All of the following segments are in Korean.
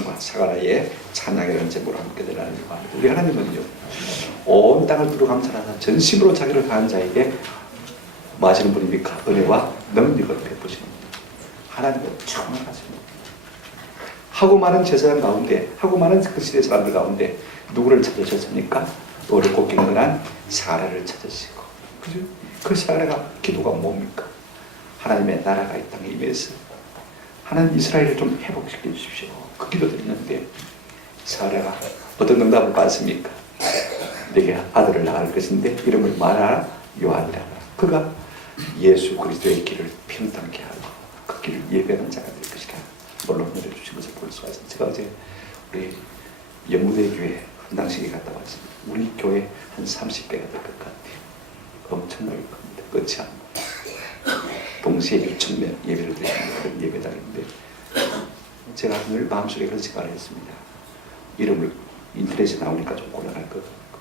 찬양과 사가라의 찬양이라는 제목으로 함께 드리는 바입니다. 우리 하나님은요, 온 땅을 두루 감찰하사 전심으로 자기를 다한 자에게 뭐 하시는 분입니까? 은혜와 능력을 베푸시는 분. 하나님은 충만하십니다. 하고 많은 제사장 가운데, 하고 많은 그 시대 사람들 가운데 누구를 찾으셨습니까? 어렵고 경건한 사라를 찾으시고, 그죠? 그 사라가 기도가 뭡니까? 하나님의 나라가 이 땅에 임해서 하나님 이스라엘을 좀 회복시켜 주십시오. 그 기도 드리는데 사라가 어떤 응답을 받습니까? 내게 아들을 낳을 것인데 이름을 말하라 요한이라. 그가 예수 그리스도의 길을 평탄케 하고 그 길을 예배하는 자가 될 것이라 물론 내려주신 것을 볼 수가 있습니다. 제가 어제 우리 영무대 교회 헌당식에 갔다 왔습니다. 우리 교회 한 30배가 될 것 같아요. 엄청날 겁니다. 끝이 안 동시에 6,000명 예배를 드리는 그런 예배당인데 제가 늘 마음속에 그런 생각을 했습니다. 이름을 인터넷에 나오니까 좀 곤란할 것 같고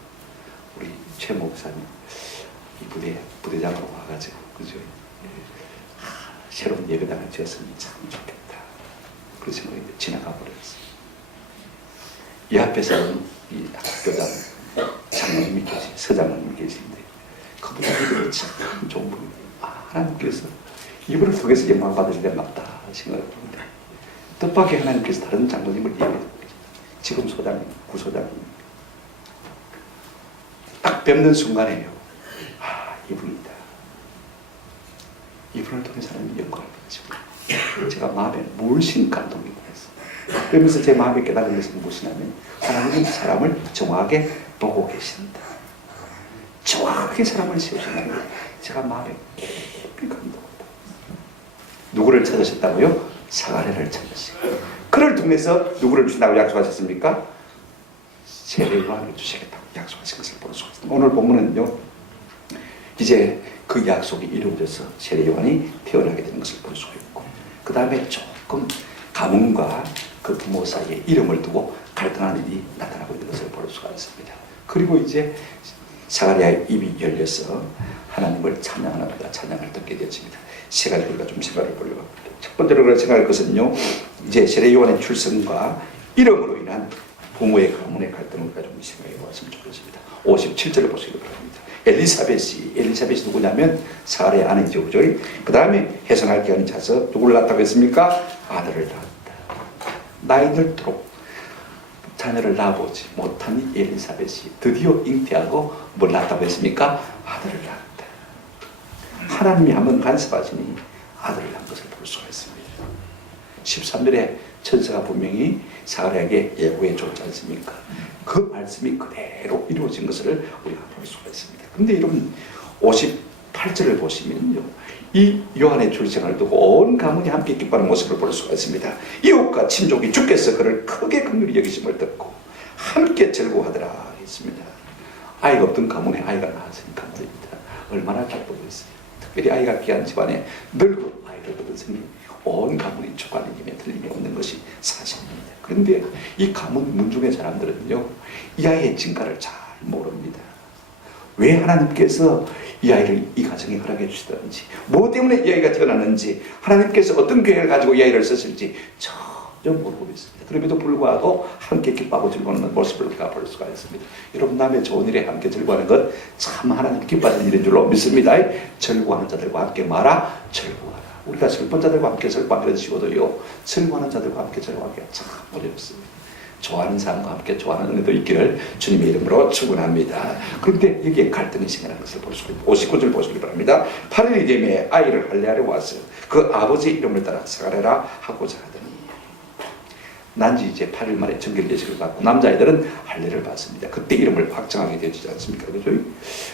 우리 최 목사님 이 부대장으로 와가지고 그죠? 새로운 예배당을 지었으면 참 좋겠다. 그런 생각이 지나가 버렸어요. 이 앞에서는 이 학교장 장로님이 계시, 서장로님이 계신데 그분들이 참 좋은 분이에요. 하나님께서 이분을 통해서 영광 받으시려 맞다 생각을 합니다. 뜻밖의 하나님께서 다른 장로님을 예배하고 지금 소장님, 구소장님 딱 뵙는 순간에요. 이분이다. 이분을 통해서 하나님 영광을 받으시고 제가 마음에 물씬 감동이 됐어요. 그러면서 제 마음에 깨달은 것은 무엇이냐면 하나님은 사람을 정확하게 보고 계신다. 정확하게 사람을 세우신다는 게 제가 마음에 깊이 감동합니다. 누구를 찾으셨다고요? 사가랴를 찾으시고 그를 통해서 누구를 주신다고 약속하셨습니까? 세례 요한을 주시겠다고 약속하신 것을 볼 수가 있습니다. 오늘 본문은요, 이제 그 약속이 이루어져서 세례 요한이 태어나게 되는 것을 볼 수가 있고 그 다음에 조금 가문과 그 부모 사이에 이름을 두고 갈등하는 일이 나타나고 있는 것을 볼 수가 있습니다. 그리고 이제 사가랴의 입이 열려서 하나님을 찬양하는 찬양을 듣게 되었습니다. 세 가지 우리가 좀 생각을 보려고 합니다. 첫 번째로 우리가 생각할 것은요, 이제 세례 요한의 출생과 이름으로 인한 부모의 가문의 갈등을 가지고 생각해 보았으면 좋겠습니다. 57절을 보시기 바랍니다. 엘리사벳이 누구냐면 사가랴의 아내죠, 그죠? 그 다음에 해산할 기한이 차서 누구를 낳았다고 했습니까? 아들을 낳았다. 나이 들도록 자녀를 낳아보지 못한 엘리사벳이 드디어 잉태하고 뭘 낳았다고 했습니까? 아들을 낳았다. 하나님이 한번 간섭하시니 아들을 낳은 것을 볼 수가 있습니다. 13절에 천사가 분명히 사가랴에게 예고해 줬지 않습니까? 그 말씀이 그대로 이루어진 것을 우리가 볼 수가 있습니다. 그런데 여러분 58절을 보시면요, 이 요한의 출생을 두고 온 가문이 함께 기뻐하는 모습을 볼 수가 있습니다. 이웃과 친족이 주께서 그를 크게 긍휼히 여기심을 듣고 함께 즐거워하더라 했습니다. 아이가 없던 가문에 아이가 나왔으니까 말입니다. 얼마나 기뻐했어요. 특별히 아이가 귀한 집안에 늙고 아이를 얻었으니 온 가문이 축하하는 힘에 틀림이 없는 것이 사실입니다. 그런데 이 가문 문중의 사람들은요, 이 아이의 진가를 잘 모릅니다. 왜 하나님께서 이 아이를 이 가정에 허락해 주시든지, 뭐 때문에 이 아이가 태어났는지, 하나님께서 어떤 계획을 가지고 이 아이를 썼을지 전혀 모르고 있습니다. 그럼에도 불구하고 함께 기뻐하고 즐거워하는 모습을 우리가 볼 수가 있습니다. 여러분, 남의 좋은 일에 함께 즐거워하는 것 참 하나님 기뻐하는 일인 줄로 믿습니다. 즐거워하는 자들과 함께 말아 즐거워하라. 우리가 슬픈 자들과 함께 즐거워하기는 쉬워도요, 즐거워하는 자들과 함께 즐거워하기가 참 어렵습니다. 좋아하는 사람과 함께 좋아하는 은혜도 있기를 주님의 이름으로 축원합니다. 그런데 여기에 갈등이 생겨나는 것을 볼 수가 있습니다. 59절 보시기 바랍니다. 8일이 되매 아이를 할례하려 와서 그 아버지 이름을 따라 사가랴라 하고자 하더니, 난지 이제 8일 만에 정결 예식을 받고 남자애들은 할례를 받습니다. 그때 이름을 확정하게 되지 않습니까? 그렇죠?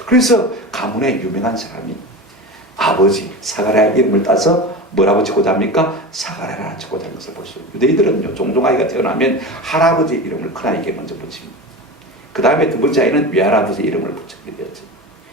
그래서 가문의 유명한 사람이 아버지 사가랴의 이름을 따서 뭐라고 짓고자 합니까? 사가랴라 짓고자 하는 것을 볼 수 있습니다. 유대인들은요, 종종 아이가 태어나면 할아버지 이름을 큰아이에게 먼저 붙입니다. 그 다음에 두 번째 아이는 외할아버지 이름을 붙이게 되었죠.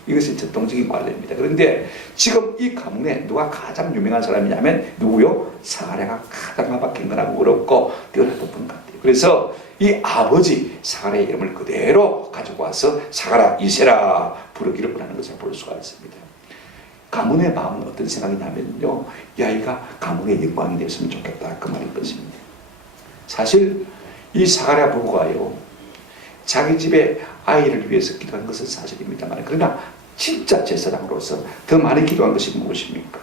이것이 전통적인 관례입니다. 그런데 지금 이 가문에 누가 가장 유명한 사람이냐면 누구요? 사가랴가 가장 경건하고 어렵고 뛰어났던 분 같아요. 그래서 이 아버지 사가랴의 이름을 그대로 가지고 와서 사가랴 이세라 부르기를 원하는 것을 볼 수가 있습니다. 가문의 마음은 어떤 생각이냐면요, 이 아이가 가문의 영광이 됐으면 좋겠다, 그 말인 것입니다. 사실 이 사가랴 부부가요, 자기 집에 아이를 위해서 기도한 것은 사실입니다만, 그러나 진짜 제사장으로서 더 많이 기도한 것이 무엇입니까?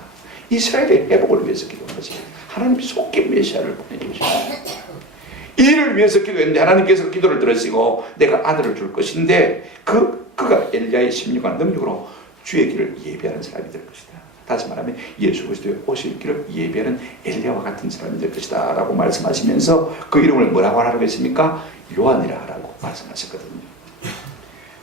이스라엘의 회복을 위해서 기도한 것입니다. 하나님이 속히 메시아를 보내주십니다. 이를 위해서 기도했는데 하나님께서 기도를 들으시고 내가 아들을 줄 것인데 그가 엘리야의 심령과 능력으로 주의 길을 예비하는 사람이 될 것이다. 다시 말하면 예수 그리스도의 오실 길을 예비하는 엘리야와 같은 사람이 될 것이다 라고 말씀하시면서 그 이름을 뭐라고 하라고 했습니까? 요한이라 하라고 말씀하셨거든요.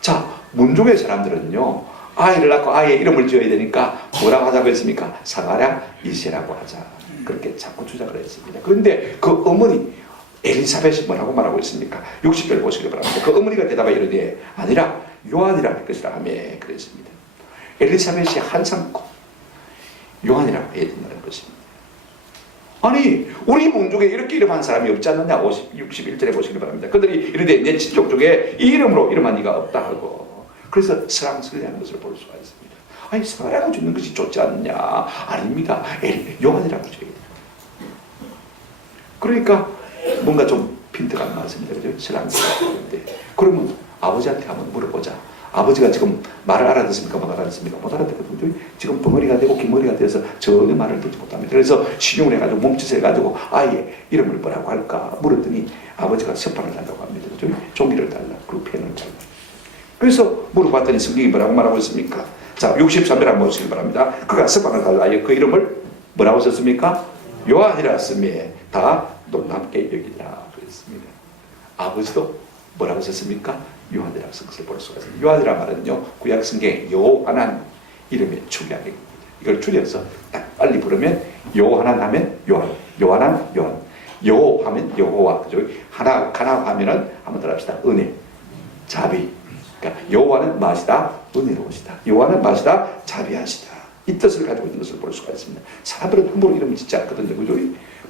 자, 문중의 사람들은요, 아이를 낳고 아이의 이름을 지어야 되니까 뭐라고 하자고 했습니까? 사가랴 이세라고 하자, 그렇게 자꾸 주장을 했습니다. 그런데 그 어머니 엘리사벳이 뭐라고 말하고 있습니까? 60절 보시기 바랍니다. 그 어머니가 대답하여 이르되 아니라 요한이라 할 것이라 하며 그랬습니다. 엘리사벳이 한참 요한이라고 해야 된다는 것입니다. 아니, 우리 민족에 이렇게 이름한 사람이 없지 않느냐? 61절에 보시기 바랍니다. 그들이 이르되 내 친족 중에 이 이름으로 이름한 이가 없다 하고, 그래서 설왕설래하는 것을 볼 수가 있습니다. 아니, 사가랴고 짓는 것이 좋지 않느냐? 아닙니다. 요한이라고 줘야 돼요. 그러니까 뭔가 좀 핀트가 안 맞습니다. 그죠? 설왕설래하는데, 그러면 아버지한테 한번 물어보자. 아버지가 지금 말을 알아듣습니까? 못 알아듣습니까? 못 알아듣거든요. 지금 벙어리가 되고 긴머리가 되어서 전혀 말을 듣지 못합니다. 그래서 신용을 해가지고 몸짓을 해가지고 아이의 이름을 뭐라고 할까 물었더니 아버지가 석판을 달라고 합니다. 그죠? 종이를 달라. 그리고 펜을 달라. 그래서 물어봤더니 성경이 뭐라고 말하고 있습니까? 자, 63절 한번 보시기 바랍니다. 그가 석판을 달라 그 이름을 뭐라고 썼습니까? 요한이라 쓰매 다 놀랍게 여기라 그랬습니다. 아버지도 뭐라고 썼습니까? 요한이라고 쓴 것을 볼 수가 있습니다. 요한이라 말은요, 구약 성경에 요한한 이름의 축약입니다. 이걸 줄여서 딱 빨리 부르면 요한한 하면 요한, 요한한 요한, 요 하면 여호와, 그죠? 하나 하면은 한번 더 합시다. 은혜, 자비. 그러니까 요한은 마시다, 은혜로우시다. 요한은 마시다, 자비하시다. 이 뜻을 가지고 있는 것을 볼 수가 있습니다. 사람들은 함부로 이름을 짓지 않거든요. 그죠?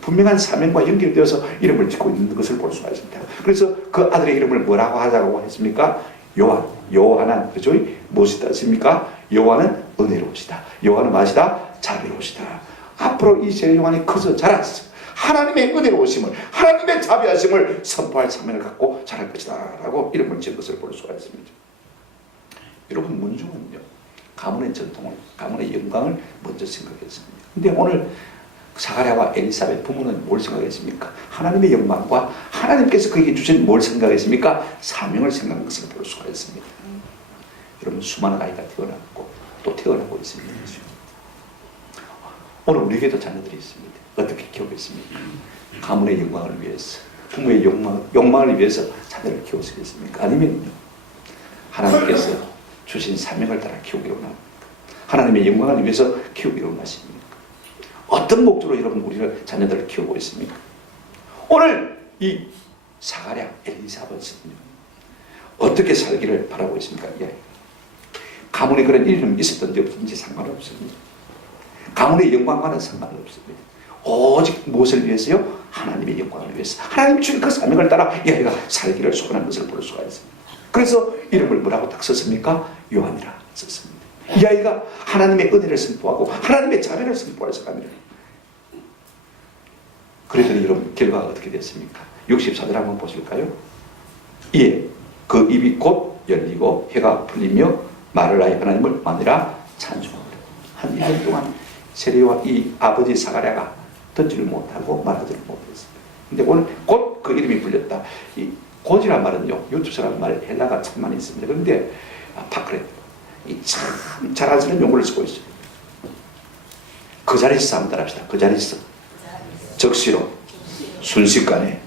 분명한 사명과 연결되어서 이름을 짓고 있는 것을 볼 수가 있습니다. 그래서 그 아들의 이름을 뭐라고 하자고 했습니까? 요한, 요한은, 그죠? 무엇이 뜻입니까? 요한은 은혜로우시다. 요한은 마시다, 자비로우시다. 앞으로 이 제 요한이 커서 자라서 하나님의 은혜로우심을, 하나님의 자비하심을 선포할 사명을 갖고 자랄 것이다 라고 이름을 지은 것을 볼 수가 있습니다. 여러분, 문중은요, 가문의 전통을, 가문의 영광을 먼저 생각했습니다. 근데 오늘 사가랴와 엘리사벳 부모는 뭘 생각했습니까? 하나님의 영광과 하나님께서 그에게 주신 뭘 생각했습니까? 사명을 생각한 것을 볼 수가 있습니다. 여러분, 수많은 아이가 태어났고 또 태어나고 있습니다. 오늘 우리에게도 자녀들이 있습니다. 어떻게 키우겠습니까? 가문의 영광을 위해서, 부모의 욕망을 위해서 자녀를 키우시겠습니까? 아니면요, 하나님께서 주신 사명을 따라 키우기로 합니까? 하나님의 영광을 위해서 키우기로 하십니까? 어떤 목적으로 여러분 우리를 자녀들을 키우고 있습니까? 오늘 이 사가랴 엘리사벳은요, 어떻게 살기를 바라고 있습니까? 예. 가문에 그런 이름이 있었든지 없든지 상관없습니다. 가문의 영광과는 상관없습니다. 오직 무엇을 위해서요? 하나님의 영광을 위해서, 하나님 주신 그 사명을 따라 이 아이가 살기를 소원한 것을 볼 수가 있습니다. 그래서 이름을 뭐라고 딱 썼습니까? 요한이라 썼습니다. 이 아이가 하나님의 은혜를 선포하고 하나님의 자비를 선포할 사람이에요. 그랬더니 여러분, 결과가 어떻게 됐습니까? 64절 한번 보실까요? 이에 그 입이 곧 열리고 혀가 풀리며 말을 하여 하나님을 마누라 찬송하더라. 한 1년 동안 세례와 이 아버지 사가랴가 듣지를 못하고 말하지를 못했습니다. 근데 오늘 곧 그 이름이 풀렸다. 이 곧이란 말은요, 유튜브라는 말 헬라가 참 많이 있습니다. 그런데 파크레 참 잘 안 쓰는 용어를 쓰고 있어요. 그 자리에서 한번 따라합시다. 그 자리에서 적시로 순식간에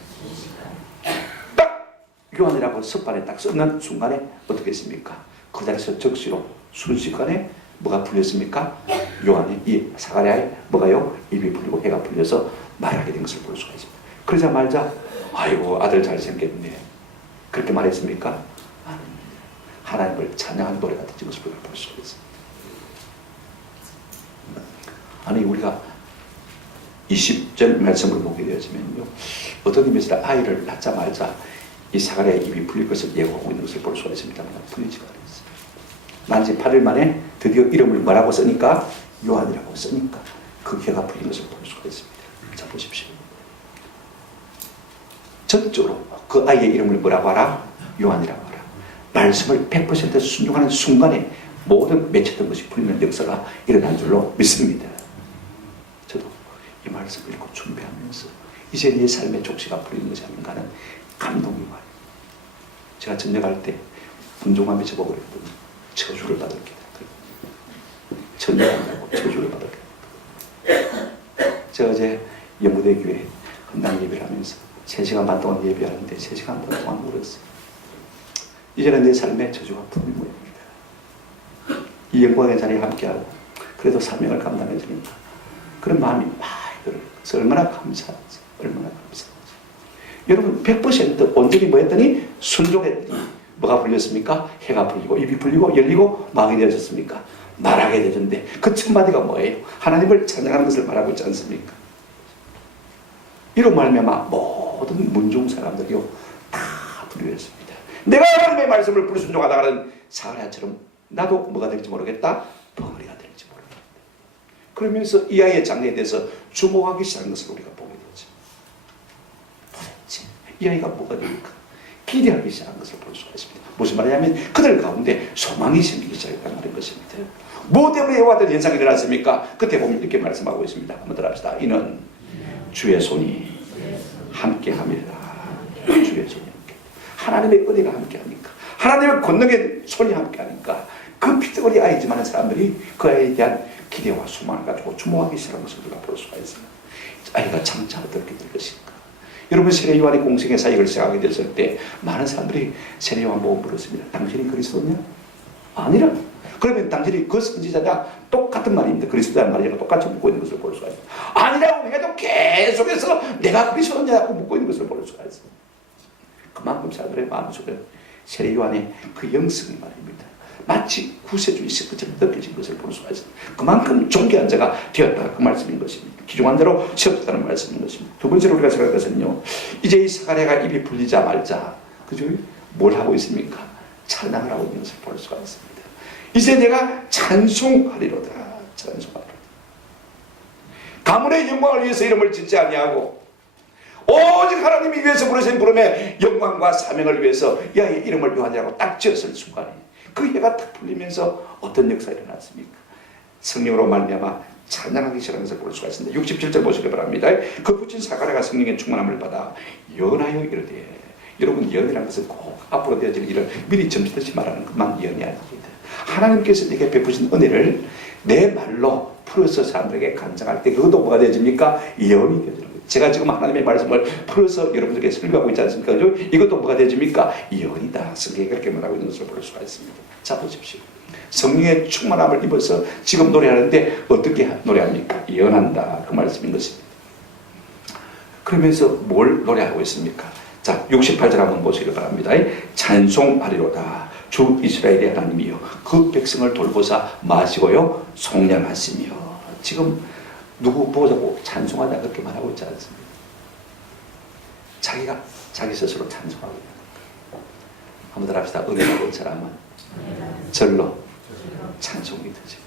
딱 요한이라고 석판에 딱 쓰는 순간에 어떻게 했습니까? 그 자리에서 적시로 순식간에 뭐가 풀렸습니까? 요한이 이 사가랴의 뭐가요? 입이 풀리고 해가 풀려서 말하게 된 것을 볼 수가 있습니다. 그러자마자 아이고 아들 잘생겼네 그렇게 말했습니까? 하나님을 찬양하는 노래가 되는 것을 볼 수가 있습니다. 아니, 우리가 20절 말씀을 보게 되어지면요, 어떤 의미에서 아이를 낳자마자 이 사가랴의 입이 풀릴 것을 예고하고 있는 것을 볼 수가 있습니다만 풀리지가 않았어요. 만지 8일 만에 드디어 이름을 뭐라고 쓰니까? 요한이라고 쓰니까 그 혀가 풀린 것을 볼 수가 있습니다. 자, 보십시오. 전적으로 그 아이의 이름을 뭐라고 하라? 요한이라고 하라. 말씀을 100% 순종하는 순간에 모든 맺혔던 것이 풀리는 역사가 일어난 줄로 믿습니다. 저도 이 말씀을 읽고 준비하면서 이제 내 삶의 족쇄가 풀리는 것이 아닌가 하는 감동이 와요. 제가 전역할 때 분종함에 저보고 그랬더니 저주를 받을게. 전역한다고 저주를 받을게. 제가 어제 영구대 교회 헌당 예배를 하면서 3시간 반 동안 예배하는데 3시간 반 동안 울었어요. 이제는 내 삶의 저주가 풀린 모양입니다. 이 영광의 자리에 함께하고 그래도 사명을 감당해 주니까 그런 마음이 많이 들어요. 그래서 얼마나 감사하지. 얼마나 감사하지. 여러분 100% 온전히 뭐 했더니 순종했더니 뭐가 풀렸습니까? 해가 풀리고 입이 풀리고 열리고 마음이 되어졌습니까? 말하게 되던데 그 첫마디가 뭐예요? 하나님을 찬양하는 것을 말하고 있지 않습니까? 이런 말미암아 모든 문중 사람들이요 다 불리했습니다. 내가 하나님의 말씀을 불순종하다가는 사가랴처럼 나도 뭐가 될지 모르겠다. 벙어리가 될지 모르겠다. 그러면서 이 아이의 장래에 대해서 주목하기 시작한 것을 우리가 보게 되죠. 도대체 이 아이가 뭐가 될까? 기대하기 시작한 것을 볼 수가 있습니다. 무슨 말이냐면 그들 가운데 소망이 생기기 시작했다는 것입니다. 뭐 때문에 이와 같은 현상이 일어났습니까? 그때 보면 이렇게 말씀하고 있습니다. 한번 들어갑시다. 이는 주의 손이 함께함이라. 주의 손이 함께. 하나님의 은혜가 함께하니까, 하나님의 권능의 손이 함께하니까 그 피덩어리 아이지만 사람들이 그 아이에 대한 기대와 소망을 가지고 주목하기 시작한 것을 우리가 볼 수가 있습니다. 아이가 장차 어떻게 될 것인가? 여러분 세례 요한이 공생의 사역을 시작하게 됐을 때 많은 사람들이 세례 요한 보고 물었습니다. 당신이 그리스도냐? 아니라. 그러면 당신이 그 선지자냐? 똑같은 말입니다. 그리스도라는 말이랑 똑같이 묻고 있는 것을 볼 수가 있습니다. 아니라고 해도 계속해서 내가 그리스도냐고 묻고 있는 것을 볼 수가 있습니다. 그만큼 사람들의 마음속에 세례 요한의 그 영성이 말입니다. 마치 구세주의 것처럼 느껴진 것을 볼 수가 있습니다. 그만큼 존귀한 자가 되었다 그 말씀인 것입니다. 기중한 대로 세웠다는 말씀인 것입니다. 두 번째로 우리가 생각할 것은요, 이제 이 사가랴가 입이 풀리자 말자, 그죠? 뭘 하고 있습니까? 찬양을 하고 있는 것을 볼 수가 있습니다. 이제 내가 찬송하리로다. 찬송하리로다. 가문의 영광을 위해서 이름을 짓지 아니하고 오직 하나님이 위해서 부르신 부름의 영광과 사명을 위해서 야의 이름을 요한이라고 딱 지었을 순간에 그 해가 딱 풀리면서 어떤 역사가 일어났습니까? 성령으로 말미암아 찬양하기 시작하는 것을 볼 수가 있습니다. 67절 보시기 바랍니다. 그 붙인 사가랴가 성령의 충만함을 받아 연하여 이르되, 여러분 연이라는 것은 꼭 앞으로 되어질 일을 미리 점치듯이 말하는 것만 연이 아닙니다. 하나님께서 내게 베푸신 은혜를 내 말로 풀어서 사람들에게 간증할 때 그것도 뭐가 되어집니까? 예언이 되어지는 거예요. 제가 지금 하나님의 말씀을 풀어서 여러분들에게 설교하고 있지 않습니까? 이것도 뭐가 되어집니까? 예언이다. 성경이 그렇게 말하고 있는 것을 볼 수가 있습니다. 자 보십시오. 성령의 충만함을 입어서 지금 노래하는데 어떻게 노래합니까? 예언한다. 그 말씀인 것입니다. 그러면서 뭘 노래하고 있습니까? 자 68절 한번 보시기 바랍니다. 찬송하리로다. 주 이스라엘의 하나님이여 그 백성을 돌보사 마시고요 속량하시며. 지금 누구 보자고 찬송하다 그렇게 말하고 있지 않습니까? 자기가 자기 스스로 찬송하고 있는 거예요. 한번 더 합시다. 은혜가 온 사람은 절로 찬송이 되지.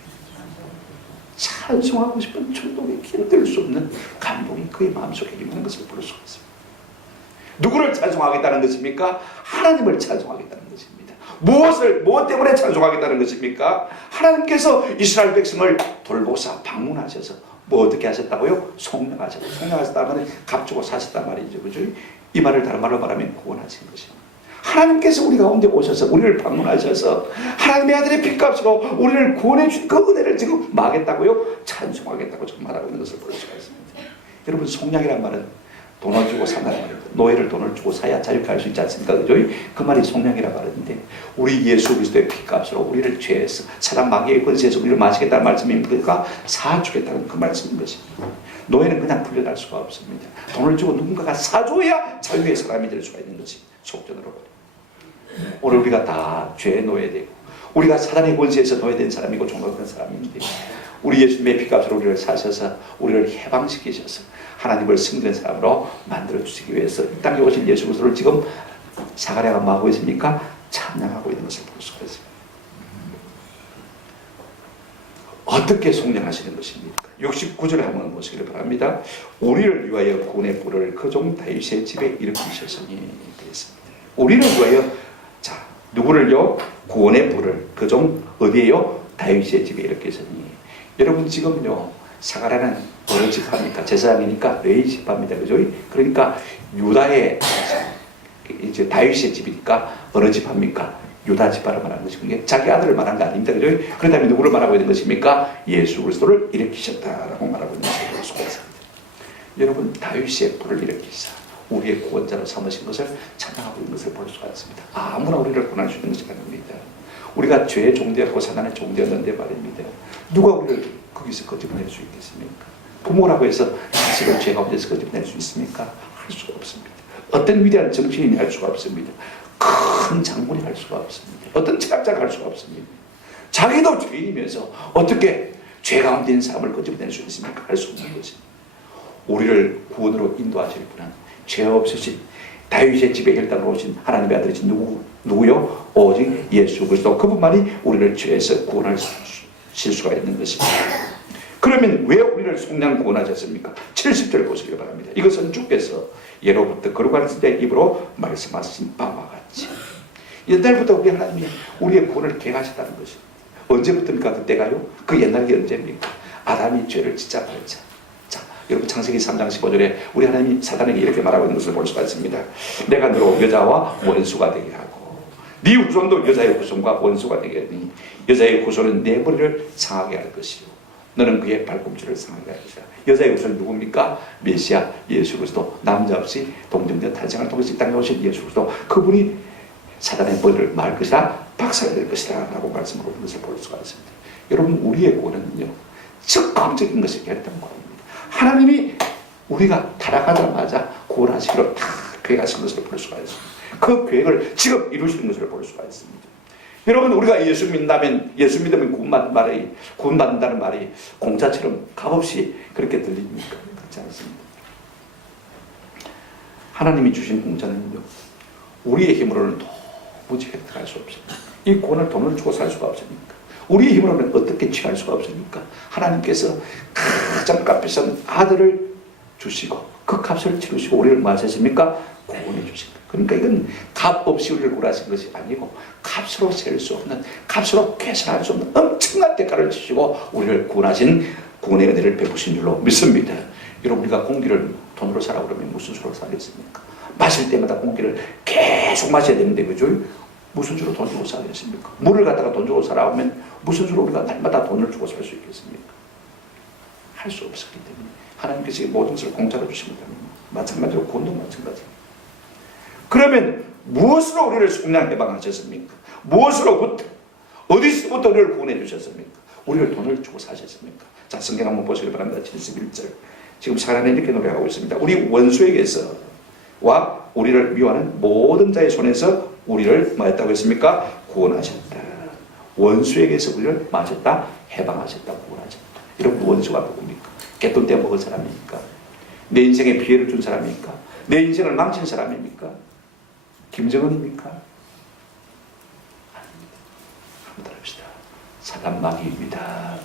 찬송하고 싶은 충동이 견딜 수 없는 감동이 그의 마음속에 있는 것을 볼 수가 있습니다. 누구를 찬송하겠다는 것입니까? 하나님을 찬송하겠다는 것입니다. 무엇 때문에 찬송하겠다는 것입니까? 하나님께서 이스라엘 백성을 돌보사 방문하셔서 뭐 어떻게 하셨다고요? 속량하셨다. 속량하셨다면 값주고 사셨단 말이죠. 그죠? 이 말을 다른 말로 말하면 구원하신 것입니다. 하나님께서 우리 가운데 오셔서 우리를 방문하셔서 하나님의 아들의 핏값으로 우리를 구원해 준 그 은혜를 지금 마겠다고요? 찬송하겠다고 지금 말하고 있는 것을 볼 수가 있습니다. 여러분 속량이란 말은 돈을 주고 산다는 말입니다. 노예를 돈을 주고 사야 자유케 할 수 있지 않습니까? 그죠? 그 말이 속량이라고 하는데 우리 예수 그리스도의 피값으로 우리를 죄에서 사단 마귀의 권세에서 우리를 마시겠다는 말씀입니까? 사주겠다는 그 말씀인 것입니다. 노예는 그냥 풀려날 수가 없습니다. 돈을 주고 누군가가 사줘야 자유의 사람이 될 수가 있는 것입니다. 속전으로. 오늘 우리가 다 죄의 노예되고 우리가 사단의 권세에서 노예된 사람이고 종노릇한 사람인데 우리 예수님의 피값으로 우리를 사셔서 우리를 해방시키셔서 하나님을 승리한 사람으로 만들어주시기 위해서 이 땅에 오신 예수 그리스도를 지금 사가랴가 뭐 하고 있습니까? 찬양하고 있는 것을 볼 수가 있습니다. 어떻게 속량하시는 것입니까? 69절 한번 보시기를 바랍니다. 우리를 위하여 구원의 뿔을 그 종 다윗의 집에 일으키셨으니 그랬습니다. 우리를 위하여, 자, 누구를요? 구원의 뿔을 그 종 어디에요? 다윗의 집에 일으키셨으니. 여러분 지금요, 사가랴는 어느 지파입니까? 제사장이니까 레위 지파입니다. 그죠? 그러니까 유다의 이제 다윗의 집이니까 어느 지파입니까? 유다 지파를 말하는 것이고, 자기 아들을 말하는 게 아닙니다. 그죠? 그렇다면 누구를 말하고 있는 것입니까? 예수 그리스도를 일으키셨다라고 말하고 있는 것을 볼 수가 있습니다. 여러분, 다윗의 뿔을 일으키사 우리의 구원자로 삼으신 것을 찬양하고 있는 것을 볼 수가 있습니다. 아무나 우리를 구원할 수 있는 것이 아닙니다. 우리가 죄의 종되었고 사단의 종되었는데 말입니다. 누가 우리를 거기서 끄집어낼 수 있겠습니까? 부모라고 해서 자식을 죄 가운데서 끄집어낼 수 있습니까? 할 수가 없습니다. 어떤 위대한 정치인이 할 수가 없습니다. 큰 장군이 할 수가 없습니다. 어떤 철학자가 할 수가 없습니다. 자기도 죄인이면서 어떻게 죄 가운데 있는 사람을 끄집어낼 수 있습니까? 할 수 없는 것입니다. 우리를 구원으로 인도하실 분은 죄 없으신 다윗의 집에 혈당으로 오신 하나님의 아들이신 누구요? 오직 예수 그리스도, 그분만이 우리를 죄에서 구원하실 수가 있는 것입니다. 그러면 왜 우리를 속량 구원하셨습니까? 70절 보시기 바랍니다. 이것은 주께서 예로부터 거룩한 때 입으로 말씀하신 바와 같이 옛날부터 우리 하나님이 우리의 구원을 계획하셨다는 것입니다. 언제부터입니까? 그때가요? 그 옛날이 언제입니까? 아담이 죄를 짓자 말자. 자, 여러분 창세기 3장 15절에 우리 하나님이 사단에게 이렇게 말하고 있는 것을 볼 수가 있습니다. 내가 너로 여자와 원수가 되게 하고 네 후손도 여자의 후손과 원수가 되게 하니 여자의 후손은 내 머리를 상하게 할 것이요 너는 그의 발꿈치를 상하게 할 것이다. 여자의 후손은 누굽니까? 메시아 예수 그리스도, 남자 없이 동정된 탄생을 통해서 이 땅에 오신 예수 그리스도, 그분이 사단의 머리를 말 것이다, 박살낼 것이다 라고 말씀을 하는 것을 볼 수가 있습니다. 여러분, 우리의 구원은요 즉각적인 것이 결정 구원입니다. 하나님이 우리가 타락하자마자 구원하시기로 다 계획하신 것을 볼 수가 있습니다. 그 계획을 지금 이루시는 것을 볼 수가 있습니다. 여러분, 우리가 예수 믿으면 구원받는다는 말이 공짜처럼 값없이 그렇게 들립니까? 그렇지 않습니다. 하나님이 주신 공짜는요 우리의 힘으로는 도무지 획득할 수 없습니다. 이 구원을 돈을 주고 살 수가 없으니까, 우리의 힘으로는 어떻게 취할 수가 없으니까 하나님께서 가장 값비싼 아들을 주시고 그 값을 치르시고 우리를 뭐 하셨습니까? 구원해 주십니다. 그러니까 이건 값 없이 우리를 구원하신 것이 아니고 값으로 셀 수 없는, 값으로 계산할 수 없는 엄청난 대가를 치시고 우리를 구원하신 구원의 은혜를 베푸신 줄로 믿습니다. 여러분, 우리가 공기를 돈으로 사라고 그러면 무슨 수로 사겠습니까? 마실 때마다 공기를 계속 마셔야 되는데, 그죠? 무슨 수로 돈 주고 사겠습니까? 물을 갖다가 돈 주고 사라고 하면 무슨 수로 우리가 날마다 돈을 주고 살 수 있겠습니까? 할 수 없었기 때문에 하나님께서 모든 것을 공짜로 주십니다. 마찬가지로 구원도 마찬가지입니다. 그러면 무엇으로 우리를 속량 해방하셨습니까? 무엇으로부터, 어디서부터 우리를 구원해 주셨습니까? 우리를 돈을 주고 사셨습니까? 자, 성경 한번 보시기 바랍니다. 71절. 지금 사람이 이렇게 노래하고 있습니다. 우리 원수에게서 와 우리를 미워하는 모든 자의 손에서 우리를 뭐 했다고 했습니까? 구원하셨다. 원수에게서 우리를 마셨다, 해방하셨다, 구원하셨다. 여러분, 원수가 누굽니까? 개돈 떼먹은 사람입니까? 내 인생에 피해를 준 사람입니까? 내 인생을 망친 사람입니까? 김정은입니까? 아닙니다. 한번 따라합시다. 사단 마귀입니다.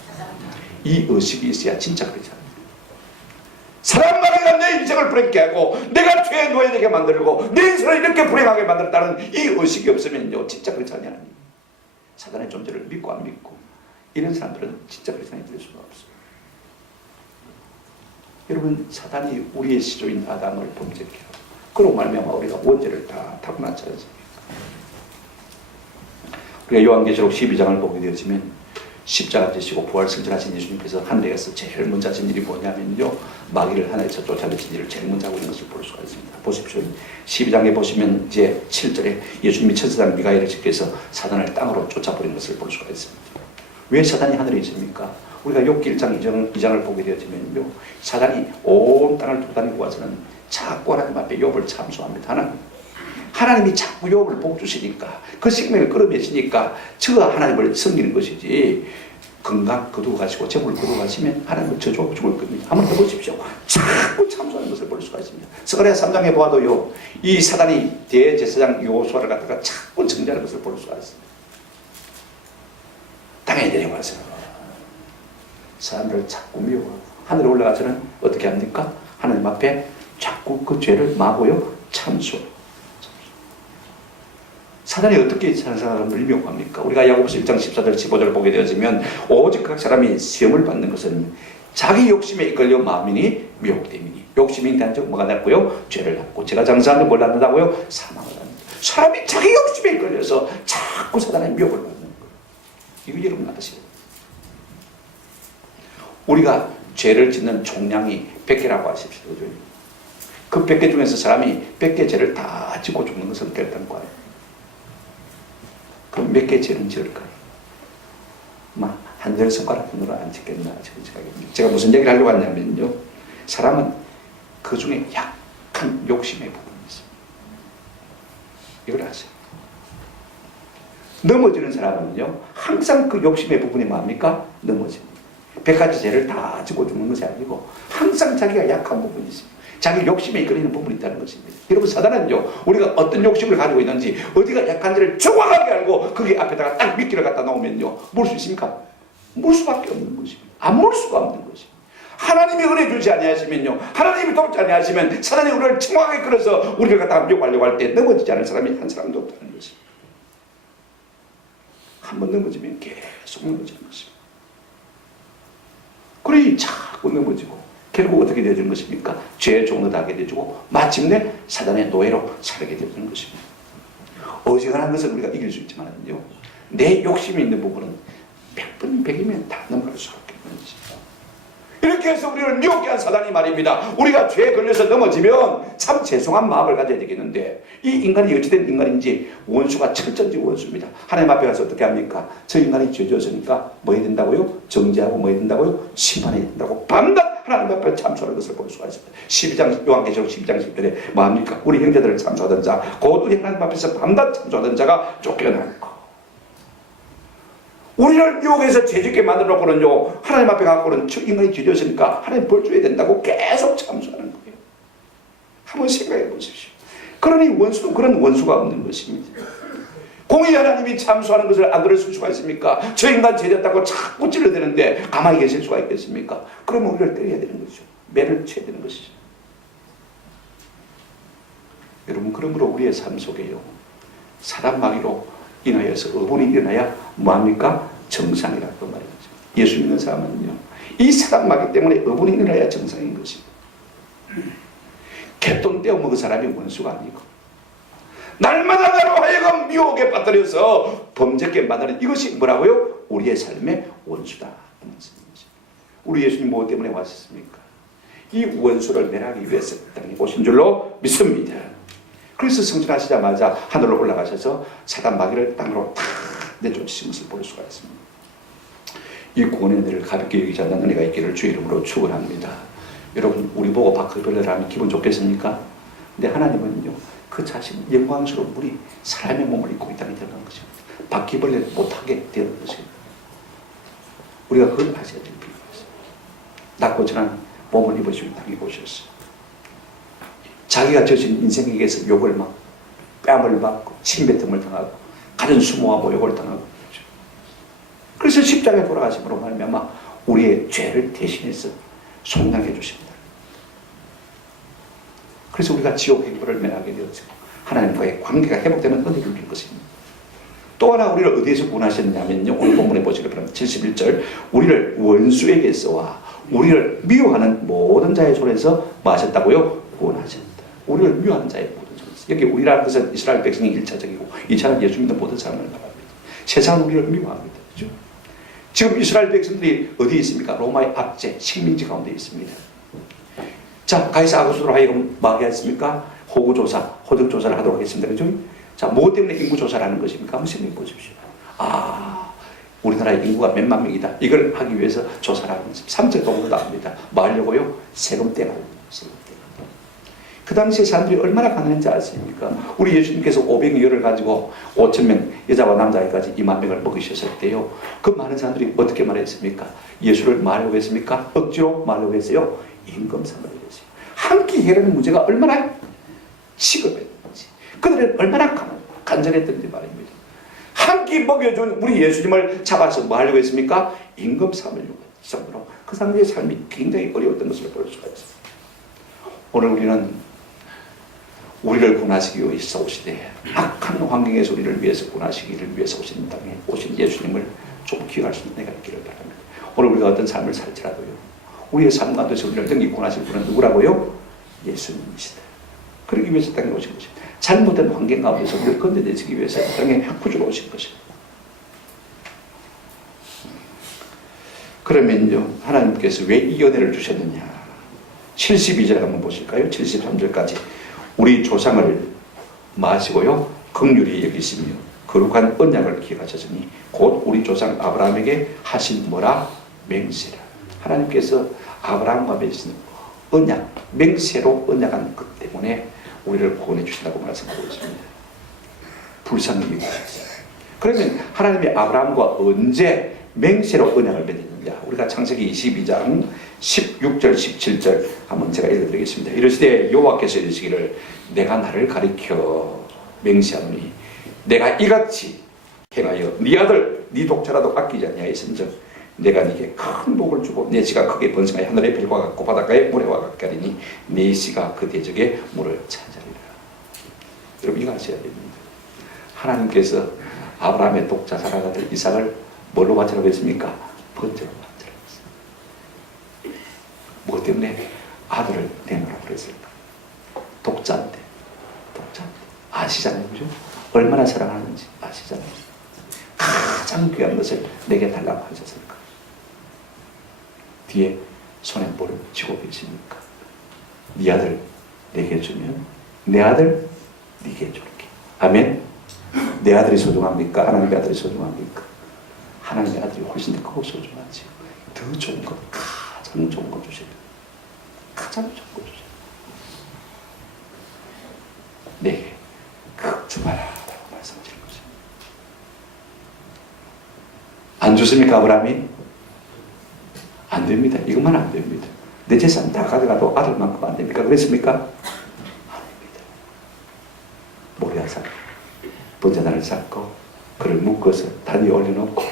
이 의식이 있어야 진짜 그렇지 않습니다. 사단 마귀가 내 인생을 불행케 하고 내가 죄에 노예되게 만들고 내 인생을 이렇게 불행하게 만들었다는 이 의식이 없으면요 진짜 그렇지 않냐. 사단의 존재를 믿고 안 믿고 이런 사람들은 진짜 그렇게 될 수가 없어요. 여러분, 사단이 우리의 시조인 아담을 범죄케 하고 그로 말미암아 우리가 원죄를 다 타고났지 않습니까? 우리가 요한계시록 12장을 보게 되어지면 십자가 지시고 부활 승천하신 예수님께서 하늘에서 제일 먼저 하신 일이 뭐냐면요, 마귀를 하늘에서 쫓아내신 일을 제일 먼저 하고 있는 것을 볼 수가 있습니다. 보십시오. 12장에 보시면 이제 7절에 예수님이 천사장 미가엘을 지켜서 사단을 땅으로 쫓아버린 것을 볼 수가 있습니다. 왜 사단이 하늘에 있습니까? 우리가 욥기 1장 2장을 보게 되어지면요, 사단이 온 땅을 돌아다니고 와서는 자꾸 하나님 앞에 욥을 참소합니다. 하나님이 자꾸 욥을 복주시니까, 그 생명을 끌어내시니까 저가 하나님을 섬기는 것이지, 건강 거두고 가시고 재물을 거두고 가시면 하나님을 저주하고 죽을 겁니다. 한번 해보십시오. 자꾸 참소하는 것을 볼 수가 있습니다. 스가랴 3장에 보아도요, 이 사단이 대제사장 여호수아를 갖다가 자꾸 정죄하는 것을 볼 수가 있습니다. 땅에 내려와서 사람들을 자꾸 미워하고 하늘에 올라가서는 어떻게 합니까? 하나님 앞에 자꾸 그 죄를 마고요 참소. 사단이 어떻게 사람을 미혹합니까? 우리가 야고보서 1장 14절 15절을 보게 되어지면 오직 각 사람이 시험을 받는 것은 자기 욕심에 이끌려 마음이니 미혹됨이니. 욕심이 대한 적 뭐가 났고요? 죄를 낳고 죄가 장사하는 뭘 낳는다고요? 사망을 낳는다. 사람이 자기 욕심에 이끌려서 자꾸 사단의 미혹을 받는 거예요. 이거 여러분 아시죠? 우리가 죄를 짓는 총량이 100개라고 하십시오. 그 100개 중에서 사람이 100개 죄를 다 짓고 죽는 것은 결단과예요. 그럼 몇 개 죄는 지을까요? 한 열 손가락으로 안 짓겠나? 제가 무슨 얘기를 하려고 하냐면요. 사람은 그 중에 약한 욕심의 부분이 있습니다. 이걸 아세요? 넘어지는 사람은요, 항상 그 욕심의 부분이 뭡니까? 넘어집니다. 100가지 죄를 다 지고 죽는 것이 아니고 항상 자기가 약한 부분이 있습니다. 자기 욕심에 이끌리는 부분이 있다는 것입니다. 여러분, 사단은요, 우리가 어떤 욕심을 가지고 있는지 어디가 약한지를 정확하게 알고 거기 앞에다가 딱 미끼를 갖다 놓으면요, 물 수 있습니까? 물 수밖에 없는 것입니다. 안 물 수가 없는 것입니다. 하나님이 은혜 주지 아니하시면요, 하나님이 돕지 아니하시면 사단이 우리를 정확하게 끌어서 우리를 갖다가 미혹하려고 할 때 넘어지지 않은 사람이 한 사람도 없다는 것입니다. 한번 넘어지면 계속 넘어지는 것입니다. 그러니 자꾸 넘어지고 결국 어떻게 되어지는 것입니까? 죄의 종로 하게 되어지고 마침내 사단의 노예로 살게 되어지는 것입니다. 어지간한 것은 우리가 이길 수 있지만요, 내 욕심이 있는 부분은 100번 100이면 다 넘어갈 수밖에 없는 것입니다. 이렇게 해서 우리를 미혹게 한 사단이 말입니다. 우리가 죄에 걸려서 넘어지면 참 죄송한 마음을 가져야 되겠는데, 이 인간이 어찌된 인간인지 원수가 철저히 원수입니다. 하나님 앞에 가서 어떻게 합니까? 저 인간이 죄 지었으니까 뭐 해야 된다고요? 정죄하고 뭐 해야 된다고요? 심판해야 된다고 밤낮 하나님 앞에 참소하는 것을 볼 수가 있습니다. 12장 요한계시록 12장 10절에 뭐 합니까? 우리 형제들을 참소하던 자, 곧 우리 하나님 앞에서 밤낮 참소하던 자가 쫓겨나고, 우리를 미혹해서 죄짓게 만들어놓고는요, 하나님 앞에 갖고는 인간이 죄졌으니까 하나님 벌 줘야 된다고 계속 참소하는 거예요. 한번 생각해 보십시오. 그러니 원수도 그런 원수가 없는 것입니다. 공의 하나님이 참소하는 것을 안 들을 수가 있습니까? 저 인간 죄졌다고 자꾸 찔러대는데 가만히 계실 수가 있겠습니까? 그러면 우리를 때려야 되는 거죠. 매를 쳐야 되는 것이죠. 여러분, 그러므로 우리의 삶 속에요, 사단 마귀로 인하여서 어분이 일어나야 뭐합니까? 정상이라고 말이죠. 예수 믿는 사람은요, 이 사단 마귀 때문에 어분이 일어나야 정상인 것입니다. 개똥 떼어 먹은 사람이 원수가 아니고, 날마다 나로 하여금 미혹에 빠뜨려서 범죄게 만드는 이것이 뭐라고요? 우리의 삶의 원수다. 우리 예수님 무엇 때문에 왔습니까? 이 원수를 멸하기 위해서 땅에 오신 줄로 믿습니다. 그래서 성전하시자마자 하늘로 올라가셔서 사단 마귀를 땅으로 탁 내쫓으신 것을 볼 수가 있습니다. 이 구원의 은혜를 가볍게 여기지 않는 은혜가 있기를 주의 이름으로 축원합니다. 여러분, 우리 보고 바퀴벌레를 하면 기분 좋겠습니까? 근데 하나님은요, 그 자신 영광스러운 분이 사람의 몸을 입고 이 땅에 들어간 것입니다. 바퀴벌레를 못하게 되는 것입니다. 우리가 그걸 아셔야 될 필요가 있습니다. 낙고전한 몸을 입으시고 땅에 오셨어요. 자기가 저진 인생에게서 욕을 막 뺨을 맞고 침뱉음을 당하고 가진 수모와 모욕을 당하고, 그래서 십자가에 돌아가심으로 말미암아 우리의 죄를 대신해서 속량해 주십니다. 그래서 우리가 지옥 행보를 면하게 되었죠. 하나님과의 관계가 회복되는 은혜를 누린 것입니다. 또 하나 우리를 어디에서 구원하셨냐면요, 오늘 본문에 보시기 바랍니다. 71절, 우리를 원수에게서와 우리를 미워하는 모든 자의 손에서 뭐 하셨다고요? 구원하셨다. 우리를 미워하는 자의 모든 손에서. 여기 우리라는 것은 이스라엘 백성이 1차적이고 2차는 예수 믿는 모든 사람을 말합니다. 세상은 우리를 미워합니다. 그렇죠? 지금 이스라엘 백성들이 어디에 있습니까? 로마의 압제, 식민지 가운데 있습니다. 자, 가이사 아구스로 하여금 뭐 하겠습니까? 호구조사, 호적조사를 하도록 하겠습니다. 그죠? 자, 무엇 때문에 인구조사를 하는 것입니까? 한번 생각해 보십시오. 우리나라의 인구가 몇만 명이다. 이걸 하기 위해서 조사를 하는 것입니다. 3절 동도 나옵니다. 뭐 하려고요? 세금 떼라고. 그 당시에 사람들이 얼마나 가난한지 아십니까? 우리 예수님께서 500여를 가지고 5,000명, 여자와 남자애까지 2만 명을 먹이셨을 때요, 그 많은 사람들이 어떻게 말했습니까? 예수를 말하려고 했습니까? 억지로 말하려고 했어요? 임금삼을 했어요. 한 끼 해라는 문제가 얼마나 시급했는지, 그들은 얼마나 간절했던지 말입니다. 한 끼 먹여준 우리 예수님을 잡아서 뭐 하려고 했습니까? 임금 삼으려고 했을 정도로 그 사람들의 삶이 굉장히 어려웠던 것을 볼 수가 있습니다. 오늘 우리는 우리를 구원하시기 위해서 오시되 악한 환경에서 우리를 위해서 구원하시기를 위해서 오신 땅에 오신 예수님을 좀 기억할 수 있는 내가 있기를 바랍니다. 오늘 우리가 어떤 삶을 살지라도요, 우리의 삶 가운데서 우리를 능히 구원하실 분은 누구라고요? 예수님이시다. 그러기 위해서 땅에 오신 것입니다. 잘못된 환경 가운데서 우리를 건져내시기 위해서 땅에 구주로 오신 것입니다. 그러면요, 하나님께서 왜 이 은혜를 주셨느냐? 72절 한번 보실까요? 73절까지. 우리 조상을 마시고요, 긍휼히 여기시며 거룩한 언약을 기억하셨으니 곧 우리 조상 아브라함에게 하신 뭐라? 맹세라. 하나님께서 아브라함과 맺으신 언약, 맹세로 언약한 것 때문에 우리를 구원해 주신다고 말씀하고 있습니다. 불쌍히 여기셨어요. 그러면 하나님이 아브라함과 언제 맹세로 언약을 맺었느냐? 우리가 창세기 22장 16절 17절 한번 제가 읽어드리겠습니다. 이르시되 여호와께서 이르시기를 내가 나를 가리켜 맹세하노니 내가 이같이 행하여 네 아들 네 독자라도 아끼지 아니하였은즉 내가 네게 큰 복을 주고 네 씨가 크게 번성하여 하늘의 별과 같고 바닷가의 모래와 같게 하리니 네 씨가 그 대적의 물을 차지하리라. 여러분 이거 아셔야 됩니다. 하나님께서 아브라함의 독자 사랑 아들 이삭을 뭘로 바치라고 했습니까? 번제로 바치라고 했습니다. 뭐 때문에 아들을 내놓으라고 그랬을까? 독자인데 아시잖아요, 그죠? 얼마나 사랑하는지 아시잖아요. 가장 귀한 것을 내게 달라고 하셨을까? 뒤에 손에 뭐를 쥐고 계십니까? 네 아들 내게 주면 내 아들 네게 줄게. 아멘. 내 아들이 소중합니까? 하나님의 아들이 소중합니까? 하나님의 아들이 훨씬 더 크고 소중하지. 더 좋은 것, 가장 좋은 것 주시면 가장 좋은 것 주시면 내게 그 주마라 라고 말씀하시는 거죠. 안 좋습니까, 아브라함이? 안 됩니다. 이것만 안 됩니다. 내 재산 다 가져가도 아들만큼 안 됩니까? 그랬습니까? 안 됩니다. 모리아산 번제단을 쌓고 그를 묶어서 단위에 올려놓고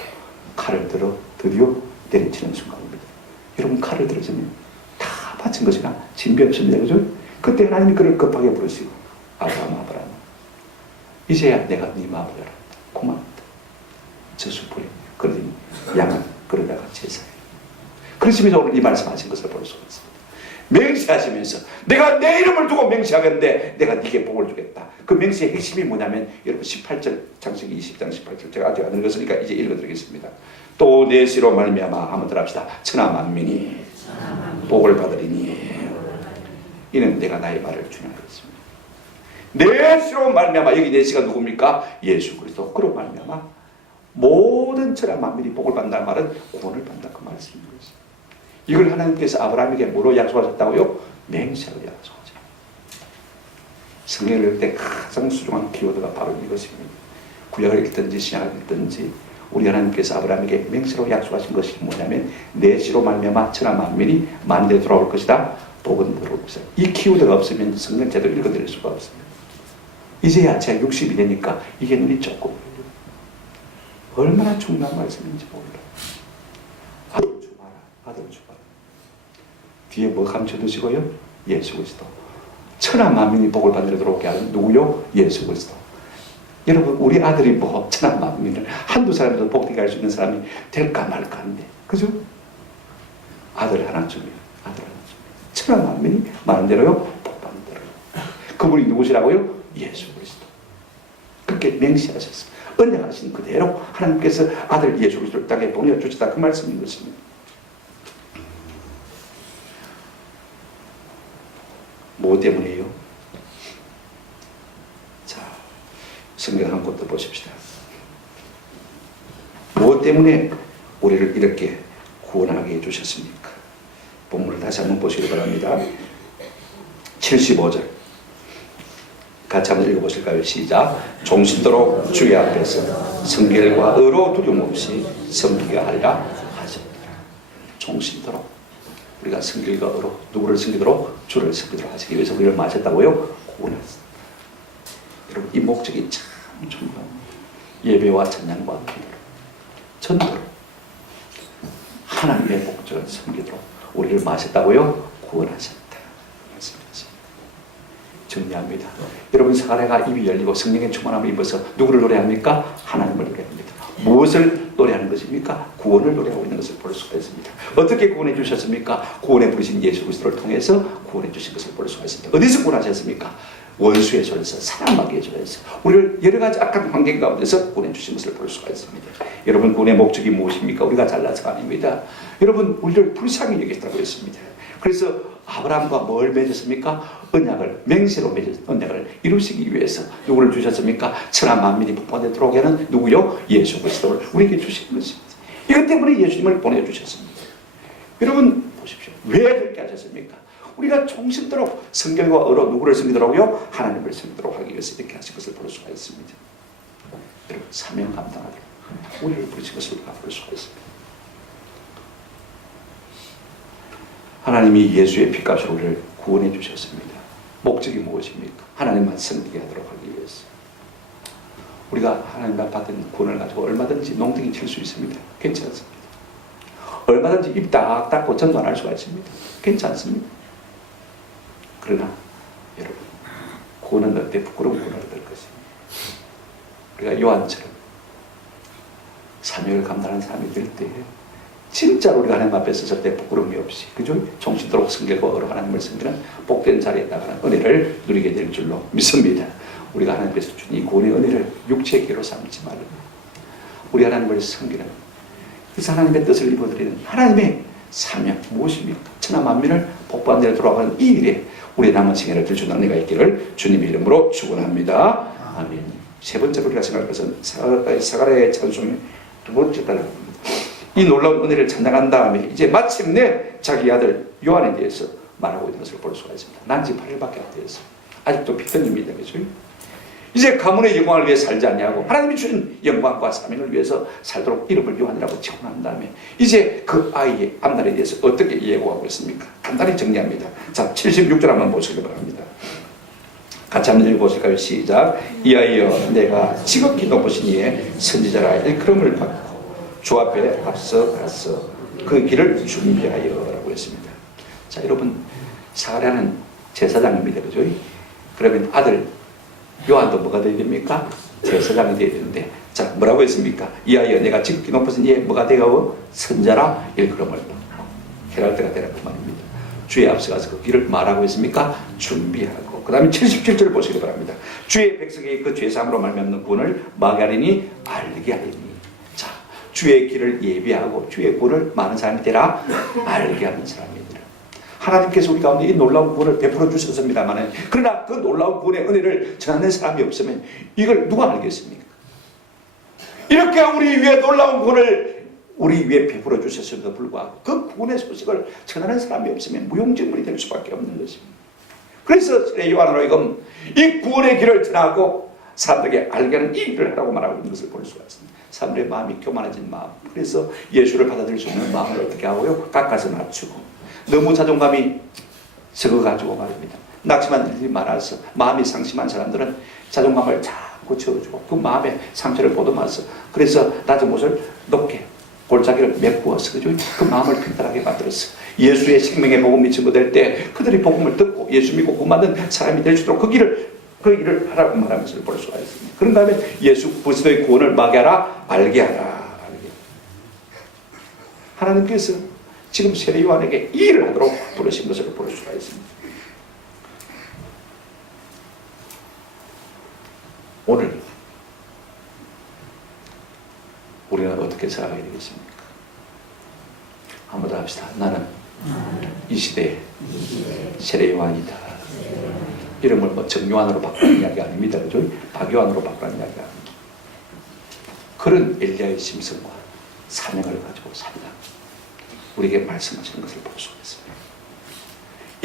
칼을 들어 드디어 내리치는 순간입니다. 여러분 칼을 들었으면 다 바친 것이나 진비 없습니다. 그죠? 그때 하나님이 그를 급하게 부르시고 아브라함 이제야 내가 네 마음을 열었다. 고맙다. 저 수풀에 그러더니 양을 끌어다가 제사해. 그러시면서 오늘 이 말씀하신 것을 볼 수가 있습니다. 맹세하시면서 내가 내 이름을 두고 맹세하겠는데 내가 네게 복을 주겠다. 그 맹세의 핵심이 뭐냐면 여러분 18절 창세기 20장 18절 제가 아직 안 읽었으니까 이제 읽어드리겠습니다. 또 내 씨로 말미암아 한번 더 합시다. 천하 만민이 복을 받으리니 이는 내가 나의 말을 준행하겠습니다. 내 씨로 말미암아 여기 내 씨가 누굽니까? 예수 그리스도. 그로 말미암아 모든 천하 만민이 복을 받는다는 말은 구원을 받는다 그 말씀인 것입니다. 이걸 하나님께서 아브라함에게 뭐로 약속하셨다고요? 맹세로 약속하죠. 성경을 읽을 때 가장 소중한 키워드가 바로 이것입니다. 구약을 읽든지 신약을 읽든지 우리 하나님께서 아브라함에게 맹세로 약속하신 것이 뭐냐면 내 씨로 말미암아 천하 만민이 만대에 돌아올 것이다. 복은 들어올 것이다. 이 키워드가 없으면 성경 제대로 읽어드릴 수가 없습니다. 이제야 제가 60이 되니까 이게 눈이 조금 얼마나 중요한 말씀인지 몰라요. 아들 주마라. 아들 주마라. 뒤에 뭐 감춰두시고요? 예수 그리스도. 천하 만민이 복을 받으러 들어오게 하는 누구요? 예수 그리스도. 여러분 우리 아들이 뭐 천하 만민을 한두 사람에서 복되게 할 수 있는 사람이 될까 말까 한데 그죠? 아들 하나 주면 아들 하나 주면 천하 만민이 많은 대로요 복 받는 대로. 그분이 누구시라고요? 예수 그리스도. 그렇게 맹세하셨어요. 언약하신 그대로 하나님께서 아들 예수 그리스도를 땅에 보내주셨다 그 말씀인 것입니다. 뭐 때문이에요? 자, 성경 한 곳 더 보십시다. 뭐 때문에 우리를 이렇게 구원하게 해주셨습니까? 본문을 다시 한번 보시기 바랍니다. 75절 같이 한번 읽어보실까요? 시작. 종신도록 주의 앞에서 성결과 의로 두려움 없이 섬기게 하리라 하셨더라. 종신도록 우리가 성결과 의로 누구를 섬기도록? 주를 섬기도록 하시기 위해서 우리를 마셨다고요? 구원했습니다. 여러분 이 목적이 참 중요합니다. 예배와 찬양과 기도로 전도로 하나님의 목적을 섬기도록 우리를 마셨다고요? 구원하셨다. 말씀하십니다. 정리합니다. 여러분 사가랴가 입이 열리고 성령의 충만함을 입어서 누구를 노래합니까? 하나님을 노래합니다. 무엇을 노래하는 것입니까? 구원을 노래하고 있는 것을 볼 수가 있습니다. 어떻게 구원해 주셨습니까? 구원해 부르신 예수 그리스도를 통해서 구원해 주신 것을 볼 수가 있습니다. 어디서 구원하셨습니까? 원수의 손에서, 사랑마귀의 손에서, 우리를 여러 가지 악한 환경 가운데서 구원해 주신 것을 볼 수가 있습니다. 여러분 구원의 목적이 무엇입니까? 우리가 잘나서가 아닙니다. 여러분 우리를 불쌍히 여기시다고 했습니다. 그래서 아브라함과 뭘 맺었습니까? 언약을, 맹세로 맺은 언약을 이루시기 위해서 누구를 주셨습니까? 천하 만민이 복받도록 하는 누구요? 예수 그리스도를 우리에게 주신 것입니다. 이것 때문에 예수님을 보내주셨습니다. 여러분 보십시오. 왜 그렇게 하셨습니까? 우리가 종신토록 성결과 의로 누구를 섬기도록요? 하나님을 섬기도록 하기 위해서 이렇게 하신 것을 볼 수가 있습니다. 여러분 사명 감당하도록 우리를 부르신 것을 우리가 볼 수가 있습니다. 하나님이 예수의 피값으로 우리를 구원해 주셨습니다. 목적이 무엇입니까? 하나님만 섬기게 하도록 하기 위해서. 우리가 하나님과 받은 구원을 가지고 얼마든지 농땡이 칠 수 있습니다. 괜찮습니다. 얼마든지 입 딱 닫고 전도할 수가 있습니다. 괜찮습니다. 그러나 여러분 구원은 어때 부끄러운 구원을 얻을 것입니다. 우리가 요한처럼 사명을 감당하는 사람이 될 때 진짜로 우리가 하나님 앞에 섰을 때 부끄러움이 없이 그죠? 종신토록 성결과 의로 하나님을 섬기는 복된 자리에 나가는 은혜를 누리게 될 줄로 믿습니다. 우리가 하나님께서 주신 이 구원의 은혜를 육체의 기로 삼지 말고 우리 하나님을 섬기는 그래서 하나님의 뜻을 입어드리는 하나님의 사명 무엇입니까? 천하 만민을 복받는 데로 돌아가는 이 일에 우리의 남은 생애를 들 수 있는 은혜가 있기를 주님의 이름으로 축원합니다. 아멘. 세 번째로 우리가 생각할 것은 사가랴의 찬송의 두 번째 단락입니다. 이 놀라운 은혜를 찬양한 다음에 이제 마침내 자기 아들 요한에 대해서 말하고 있는 것을 볼 수가 있습니다. 난지 8일밖에 안 되었어요. 아직도 비등입니다. 그죠? 이제 가문의 영광을 위해 살지 않냐고 하나님이 주신 영광과 사명을 위해서 살도록 이름을 요한이라고 책망한 다음에 이제 그 아이의 앞날에 대해서 어떻게 예고하고 있습니까? 간단히 정리합니다. 자, 76절 한번 보시기 바랍니다. 같이 한번 읽어보실까요? 시작. 이하여 내가 지극히 높으신 이의 선지자라 일컬음을 받고 주 앞에 앞서 가서 그 길을 준비하여 라고 했습니다. 자, 여러분 사가랴는 제사장입니다. 그죠? 그러면 아들 요한도 뭐가 되어야 됩니까? 제사장이 되어야 되는데 자, 뭐라고 했습니까? 이하여 내가 지극히 높으신 이에 뭐가 되어 선자라 일컬음을 해갈 때가 되라고 말입니다. 주의 앞서가서 그 길을 말하고 했습니까? 준비하고 그 다음에 77절 보시기 바랍니다. 주의 백성에게 그 죄사함으로 말미암는 구원을 마가리니 알게 하리니 자, 주의 길을 예비하고 주의 구원을 많은 사람이 되라 알게 하는 사람입니다. 하나님께서 우리 가운데 이 놀라운 구원을 베풀어 주셨습니다만 그러나 그 놀라운 구원의 은혜를 전하는 사람이 없으면 이걸 누가 알겠습니까? 이렇게 우리 위에 놀라운 구원을 우리 위에 베풀어 주셨음에도 불구하고 그 구원의 소식을 전하는 사람이 없으면 무용지물이 될 수밖에 없는 것입니다. 그래서 요한으로 이 구원의 길을 전하고 사람들에게 알게 하는 이 일을 하라고 말하고 있는 것을 볼 수가 있습니다. 사람들의 마음이 교만해진 마음, 그래서 예수를 받아들일 수 있는 마음을 어떻게 하고요? 깎아서 낮추고 너무 자존감이 적어가지고 말입니다. 낙심한 일이 많아서 마음이 상심한 사람들은 자존감을 자꾸 채워주고 그 마음의 상처를 보듬어서 그래서 낮은 곳을 높게 골짜기를 메꾸어서 그 마음을 평탄하게 만들었어. 예수의 생명의 복음이 증거될 때 그들이 복음을 듣고 예수 믿고 구원받는 사람이 될 수 있도록 그 일을 하라고 말하면서 볼 수가 있습니다. 그런 다음에 예수 그리스도의 구원을 마게 하라, 알게 하라. 하나님께서 지금 세례 요한에게 이 일을 하도록 부르신 것을 볼 수가 있습니다. 오늘 우리는 어떻게 살아가야 되겠습니까? 한번 더 합시다. 나는 이 시대의 세례 요한이다. 이름을 뭐 정요한으로 바꾸는 이야기 아닙니다. 그죠? 박요한으로 바꾸는 이야기 아닙니다. 그런 엘리야의 심성과 사명을 가지고 산다. 우리에게 말씀하시는 것을 볼 수가 있습니다.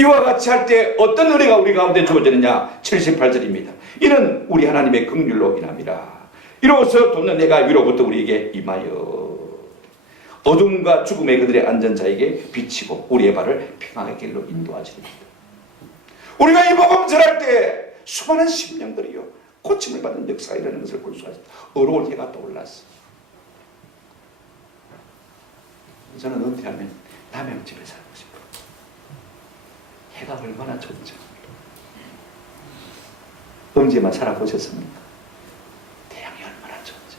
이와 같이 할 때 어떤 은혜가 우리 가운데 주어지느냐? 78절입니다. 이는 우리 하나님의 긍휼로 인함이라. 이로써 돕는 내가 위로부터 우리에게 임하여 어둠과 죽음의 그들의 안전자에게 비치고 우리의 발을 평안의 길로 인도하시리이다. 우리가 이 복음 전할 때 수많은 심령들이요 고침을 받는 역사가 일어나는 것을 볼 수가 있습니다. 어려울 해가 떠올랐어. 저는 은퇴하면 남양집에 살고 싶어요. 해가 얼마나 좋은지. 언제만 살아보셨습니까? 태양이 얼마나 좋은지.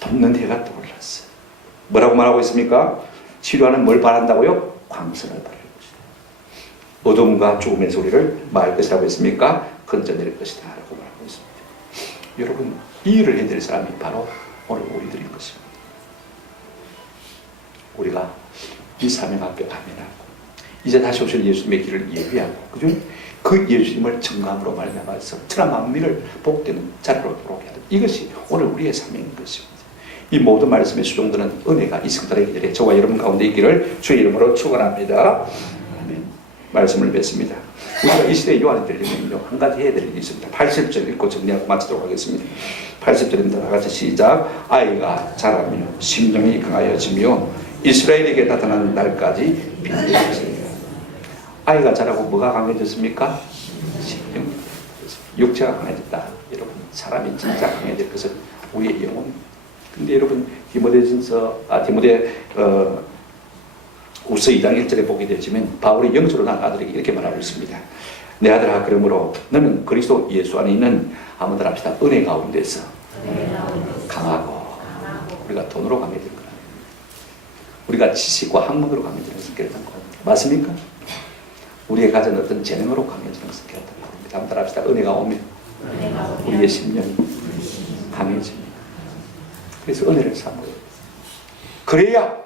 돋는 해가 떠올랐어요. 뭐라고 말하고 있습니까? 치료하는 뭘 바란다고요? 광선을 바라는 것이다. 어둠과 죽음의 소리를 말 것이라고 했습니까? 건져낼 것이다 라고 말하고 있습니다. 여러분, 이 일을 해드릴 사람이 바로 오늘 우리들인 것입니다. 우리가 이 사명 앞에 아멘하고 이제 다시 오실 예수님의 길을 예비하고 그 예수님을 증거함으로 말미암아서 천하 만민을 복되는 자리로 돌아오게 하는 이것이 오늘 우리의 사명인 것입니다. 이 모든 말씀의 수종들은 은혜가 이 성달의 계절에 저와 여러분 가운데 있기를 주의 이름으로 축원합니다. 아멘. 말씀을 맺습니다. 우리가 이 시대에 요한이 되려면요 한 가지 해야 될 일이 있습니다. 80절 읽고 정리하고 마치도록 하겠습니다. 80절입니다. 다 같이 시작. 아이가 자라며 심령이 강하여지며 이스라엘에게 나타나는 날까지 빈대하시리라. 아이가 자라고 뭐가 강해졌습니까? 심령이 강해졌습니다. 육체가 강해졌다. 여러분, 사람이 진짜 강해질 것은 우리의 영혼입니다. 근데 여러분, 디모데 우서 2장 1절에 보게 되지만 바울이 영적으로 난 아들에게 이렇게 말하고 있습니다. 내 아들아, 그러므로 너는 그리스도 예수 안에 있는 아무들 합시다. 은혜 가운데서 강하고 우리가 돈으로 강해질 거라. 우리가 지식과 학문으로 강해지는 것은 그렇다는 겁니다. 맞습니까? 우리의 가진 어떤 재능으로 강해지는 것은 그렇다는 겁니다. 아무들 합시다. 은혜가 오면 우리의 심령이 강해집니다. 그래서 은혜를 삼아요. 그래야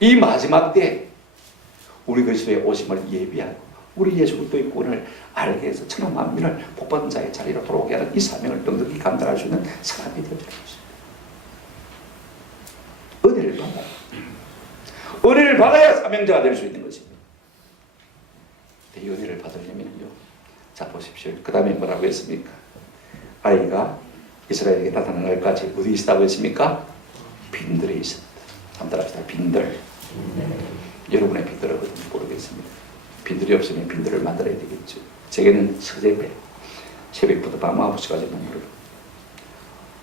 이 마지막 때 우리 그리스도의 오심을 예비하고 우리 예수 그리스도의 구원을 알게 해서 천하 만민을 복받은 자의 자리로 돌아오게 하는 이 사명을 넉넉히 감당할 수 있는 사람이 되어주는 것입니다. 은혜를 받아야 은혜를 받아야 사명자가 될 수 있는 것입니다. 이 은혜를 받으려면요, 자 보십시오. 그 다음에 뭐라고 했습니까? 아이가 이스라엘에게 나타나는 날까지 어디 있다고 했습니까? 빈들에 있습니다. 한번 합시다. 빈들. 여러분의 빈들은 어딘지 모르겠습니다. 빈들이 없으면 빈들을 만들어야 되겠죠. 제게는 서재배, 새벽부터 밤 9시까지 눈물을.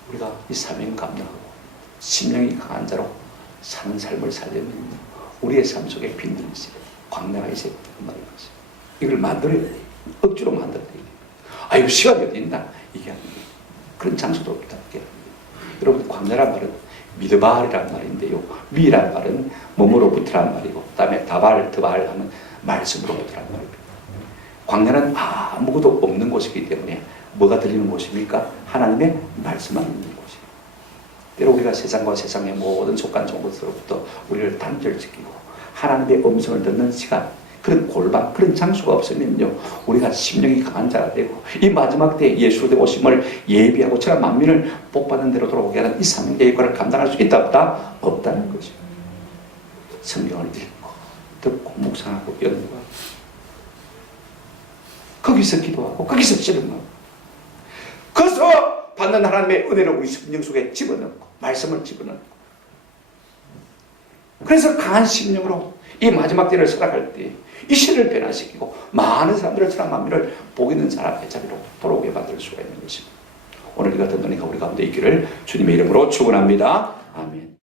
우리가 이 사명 감당하고 심령이 강한 자로 사는 삶을 살려면 우리의 삶 속에 빈들이 있어요. 광야가 있어야 된다는 것이죠. 이걸 만들어야 돼요. 억지로 만들어야 돼요. 아이고, 시간이 어디 있나? 이게 아니에요. 그런 장소도 없다. 여러분, 광야란 말은 미드바알이라는 말인데요. 미란 말은 몸으로부터란 말이고, 그 다음에 다발, 드발 하면 말씀으로부터란 말입니다. 광야는 아무것도 없는 곳이기 때문에 뭐가 들리는 곳입니까? 하나님의 말씀만 있는 곳이에요. 때로 우리가 세상과 세상의 모든 속간 좋은 것으로부터 우리를 단절시키고 하나님의 음성을 듣는 시간, 그런 골반, 그런 장소가 없으면요, 우리가 심령이 강한 자가 되고 이 마지막 때 예수의 오심을 예비하고 천하 만민을 복받는 대로 돌아오게 하는 이 사명의 역할을 감당할 수 있다 없다? 없다는 것입니다. 성경을 읽고 듣고 묵상하고 연구하고 거기서 기도하고 거기서 씨름하고 거기서 받는 하나님의 은혜를 우리 심령 속에 집어넣고 말씀을 집어넣고, 그래서 강한 심령으로 이 마지막 때를 살아갈 때 이 시를 변화시키고 많은 사람들을 천하 만민을 복 있는 사람의 자리로 돌아오게 만들 수가 있는 것입니다. 오늘 이 같은 은혜가 우리 가운데 있기를 주님의 이름으로 축원합니다. 아멘.